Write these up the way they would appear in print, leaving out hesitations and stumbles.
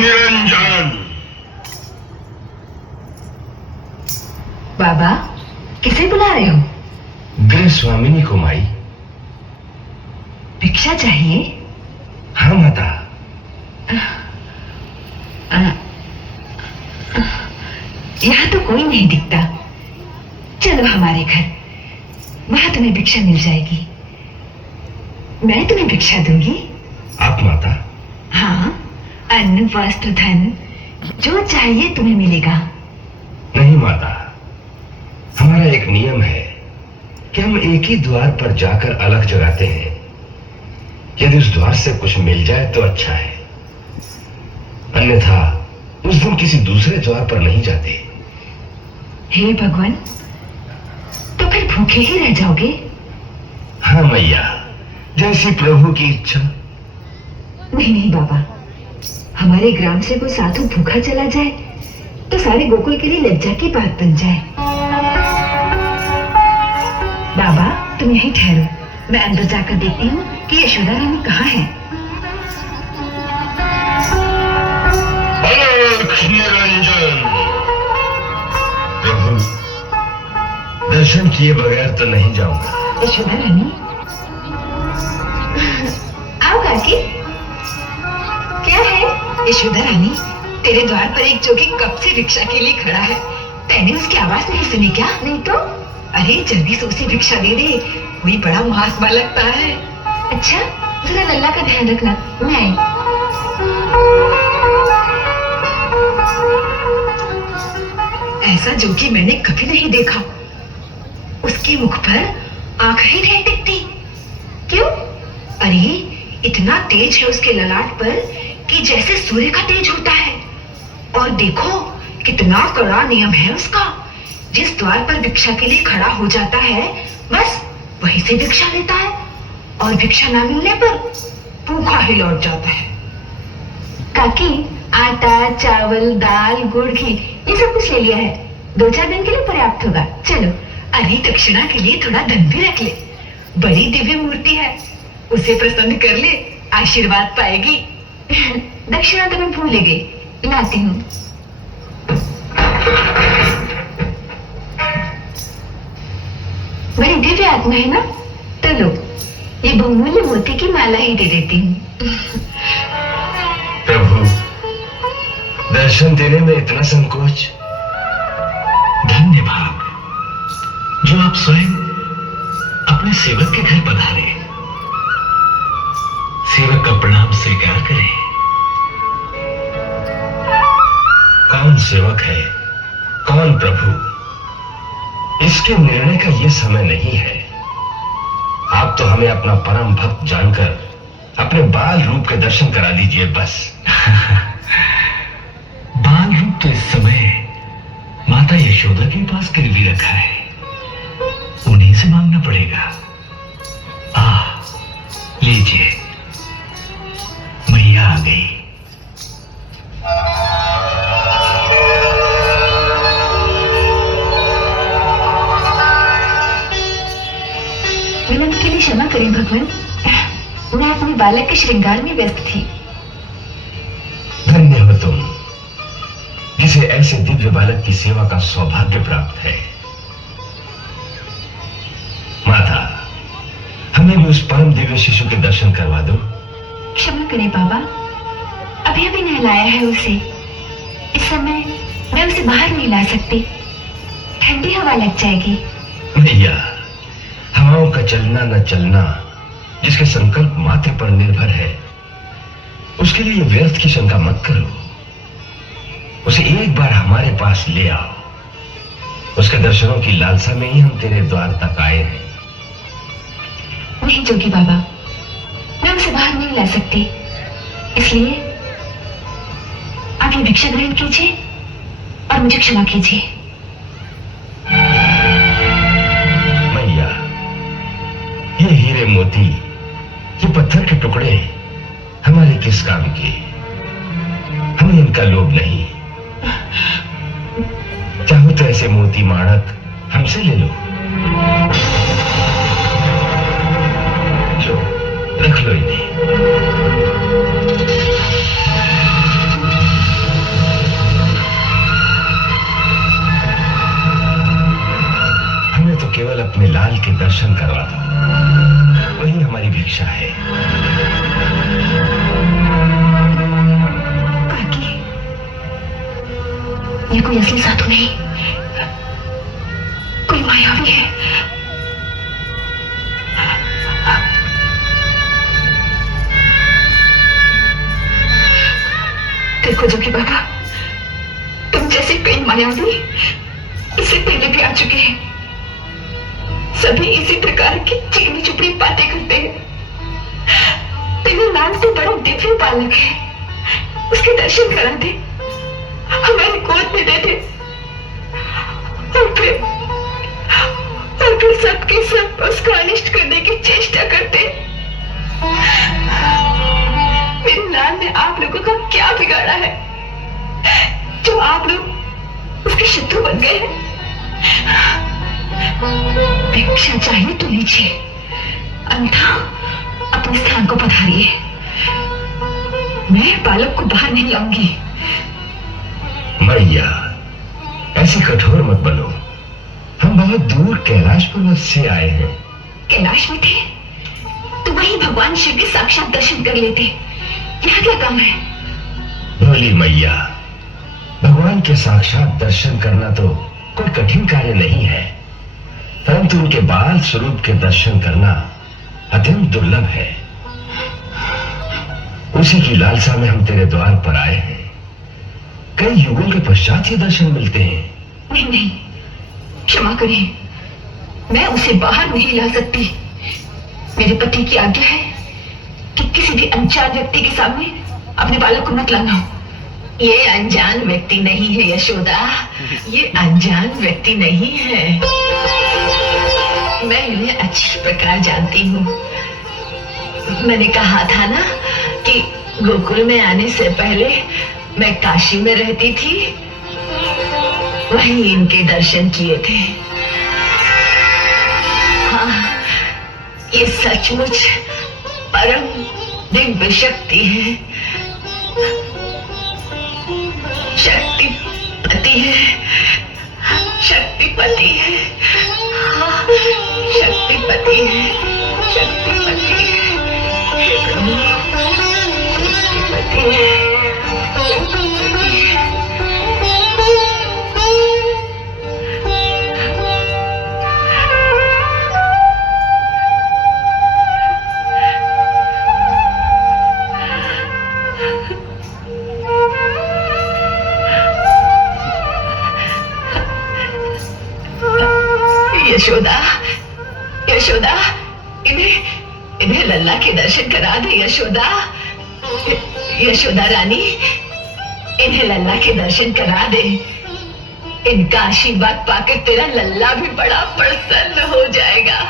निरंजन। बाबा, किसे बुला रहे हो? गृह स्वामिनी को माई। भिक्षा चाहिए? हाँ माता। यहाँ तो कोई नहीं दिखता। चलो हमारे घर, वहां तुम्हें भिक्षा मिल जाएगी। मैं तुम्हें भिक्षा दूंगी। आप माता? हाँ, अन्न वस्त्र धन जो चाहिए तुम्हें मिलेगा। नहीं माता, हमारा एक नियम है कि हम एक ही द्वार पर जाकर अलग जगाते हैं। यदि उस द्वार से कुछ मिल जाए तो अच्छा है, अन्यथा उस दिन किसी दूसरे द्वार पर नहीं जाते। हे भगवान, तो फिर भूखे ही रह जाओगे? हाँ मैया, जैसी प्रभु की इच्छा। नहीं नहीं बाबा, हमारे ग्राम से कोई साधु भूखा चला जाए तो सारे गोकुल के लिए लज्जा की बात बन जाए। बाबा, तुम यहीं ठहरो, मैं अंदर जाकर देखती हूँ कि यशोदा रानी कहाँ है। अलख निरंजन। प्रभु, दर्शन किए बगैर तो नहीं जाऊंगा। यशोदा रानी, आओ काकी। क्या है? यशोदा रानी, तेरे द्वार पर एक जोगी कब से भिक्षा के लिए खड़ा है। तैने उसकी आवाज नहीं सुनी क्या? नहीं तो? अरे जल्दी से उसे भिक्षा दे दे, कोई बड़ा महात्मा लगता है। अच्छा, जरा लल्ला का ध्यान रखना, मैं आई। ऐसा जोगी मैंने कभी नहीं देखा। उसके मुख पर आंख ही नहीं दिखती। क्यों? अरे इतना तेज है उसके ललाट पर कि जैसे सूर्य का तेज होता है। और देखो कितना कड़ा नियम है उसका। जिस द्वार पर भिक्षा के लिए खड़ा हो जाता है, बस वहीं से भिक्षा लेता है, और भिक्षा ना मिलने पर भूखा ही लौट जाता है। काकी, आटा चावल दाल गुड़ घी ये सब कुछ ले लिया है, 2-4 दिन के लिए पर्याप्त होगा। चलो। अरे दक्षिणा के लिए थोड़ा धन भी रख ले, बड़ी दिव्य मूर्ति है, उसे प्रसन्न कर ले, आशीर्वाद पाएगी। दक्षिणा तो मैं भूल गई, लाती हूँ। बड़ी दिव्य आत्मा है ना, तो लो, ये बहुमूल्य मोती की माला ही दे देती हूँ। प्रभु, दर्शन देने में इतना संकोच। धन्य भाग जो आप स्वयं अपने सेवक के घर पधारे। सेवक का प्रणाम स्वीकार करें। कौन सेवक है, कौन प्रभु, इसके निर्णय का यह समय नहीं है। आप तो हमें अपना परम भक्त जानकर अपने बाल रूप के दर्शन करा दीजिए बस। बाल रूप तो इस समय माता यशोदा के पास गिरवी रखा है, उन्हीं से मांगना पड़ेगा। लीजिए, मैया आ गई। विलंब के लिए क्षमा करें भगवान, मैं अपने बालक के श्रृंगार में व्यस्त थी। धन्य हो तुम, जिसे ऐसे दिव्य बालक की सेवा का सौभाग्य प्राप्त है। माता, हमें भी उस परम दिव्य शिशु के दर्शन करवा दो। क्षमा करें बाबा, अभी अभी नहलाया है उसे। इस समय मैं उसे बाहर नहीं ला सकती, ठंडी हवा लग जाएगी। भैया, हवाओं का चलना न चलना जिसके संकल्प मात्र पर निर्भर है, उसके लिए व्यर्थ की शंका मत करो। उसे एक बार हमारे पास ले आओ। उसके दर्शनों की लालसा में ही हम तेरे द्वार तक आए हैं। नहीं जोगी बाबा, मैं उसे बाहर नहीं ला सकती, इसलिए आप ये भिक्षा ग्रहण कीजिए और मुझे क्षमा कीजिए। मैया, ये हीरे मोती, ये पत्थर के टुकड़े हमारे किस काम के? हमें इनका लोभ नहीं। चाहो तो ऐसे मोती माणक हमसे ले लो। रख लो इन्हें। लाल के दर्शन करवा दो, वही हमारी भिक्षा है। काकी, ये कोई असली साधु नहीं, कोई मायावी है। देखो जोगी बाबा, तुम जैसे कई मायावी इससे पहले भी आ चुके हैं। सभी इसी प्रकार की चिकनी चुपड़ी बातें करते हैं। तेरे लाल तो बड़ा दिव्य बालक है, उसके दर्शन करा दे, हमारी गोद में दे दे, और फिर सबके सब उसका अनिष्ट करने की चेष्टा करते। मेरे लाल ने आप लोगों का क्या बिगाड़ा है जो आप लोग उसके शत्रु बन गए हैं? भिक्षा चाहिए तो लीजिए, अन्यथा अपने स्थान को पधारिए। मैं बालक को बाहर नहीं लाऊंगी। मैया, ऐसी कठोर मत बनो। हम बहुत दूर कैलाश पर्वत से आए हैं। कैलाश में थे तो वही भगवान शिव के साक्षात दर्शन कर लेते। यहाँ क्या काम है? बोली मैया, भगवान के साक्षात दर्शन करना तो कोई कठिन कार्य नहीं है, परंतु उनके बाल स्वरूप के दर्शन करना अत्यंत दुर्लभ है। उसी की लालसा में हम तेरे द्वार पर आए हैं। कई युगों के पश्चात ये दर्शन मिलते हैं। नहीं नहीं, क्षमा करें, मैं उसे बाहर नहीं ला सकती। मेरे पति की आज्ञा है कि किसी भी अनजान व्यक्ति के सामने अपने बालक को मत लाना। ये अनजान व्यक्ति नहीं है यशोदा, ये अनजान व्यक्ति नहीं है। मैं इन्हें अच्छी प्रकार जानती हूँ। मैंने कहा था ना कि गोकुल में आने से पहले मैं काशी में रहती थी, वहीं इनके दर्शन किए थे। हाँ, ये सचमुच परम दिव्य शक्ति है, शक्तिपति है, शक्तिपति है, हाँ, शक्तिपति है, शक्तिपति है, हे प्रभु, शक्तिपति है, शक्तिपति है। यशोदा, यशोदा, इन्हें लल्ला के दर्शन करा दे यशोदा। यशोदा रानी, इन्हें लल्ला के दर्शन करा दे। इनका आशीर्वाद पाकर तेरा लल्ला भी बड़ा प्रसन्न हो जाएगा।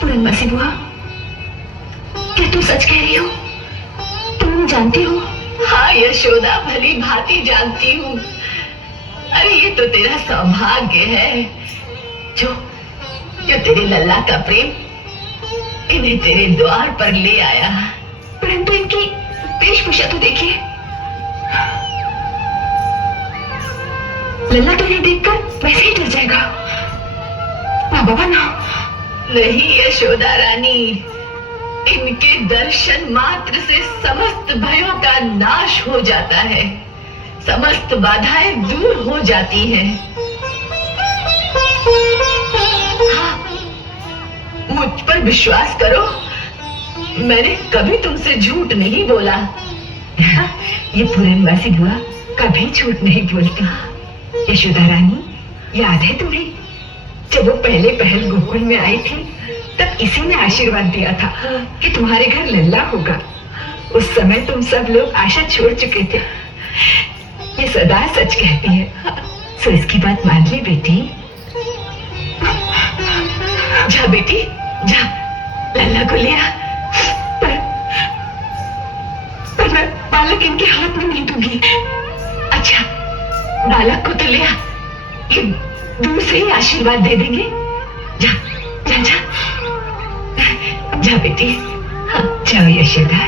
पूर्णमासी बुआ, क्या तुम सच कह रही हो? तुम जानती हो? हाँ यशोदा, भली भांति जानती हूँ। अरे ये तो तेरा सौभाग्य है जो तेरे लल्ला का प्रेम इन्हें तेरे द्वार पर ले आया। परंतु इनकी वेशभूषा तो देखिए। लल्ला तो इन्हें देखकर वैसे ही डर जाएगा। ना बाबा ना। नहीं यशोदा रानी, इनके दर्शन मात्र से समस्त भयों का नाश हो जाता है, समस्त बाधाएं दूर हो जाती हैं। हाँ, मुझ पर विश्वास करो, मैंने कभी तुमसे झूठ नहीं बोला। ये पूर्णमासी बुआ कभी झूठ नहीं बोलती। यशोदा रानी, याद है तुम्हें जब वो पहल गोकुल में आई थी, तब इसी ने आशीर्वाद दिया था कि तुम्हारे घर लल्ला होगा। उस समय तुम सब लोग आशा छोड़ चुके थे। ये सदा सच कहती है, सो इसकी बात मान ले बेटी। जा बेटी जा, लल्ला को ले आ। पर मैं बालक इनके हाथ में नहीं दूंगी। अच्छा, बालक को तो ले आ, ये दूर से ही आशीर्वाद दे देंगे। जा जा जा जा बेटी, हाँ जाओ यशोदा।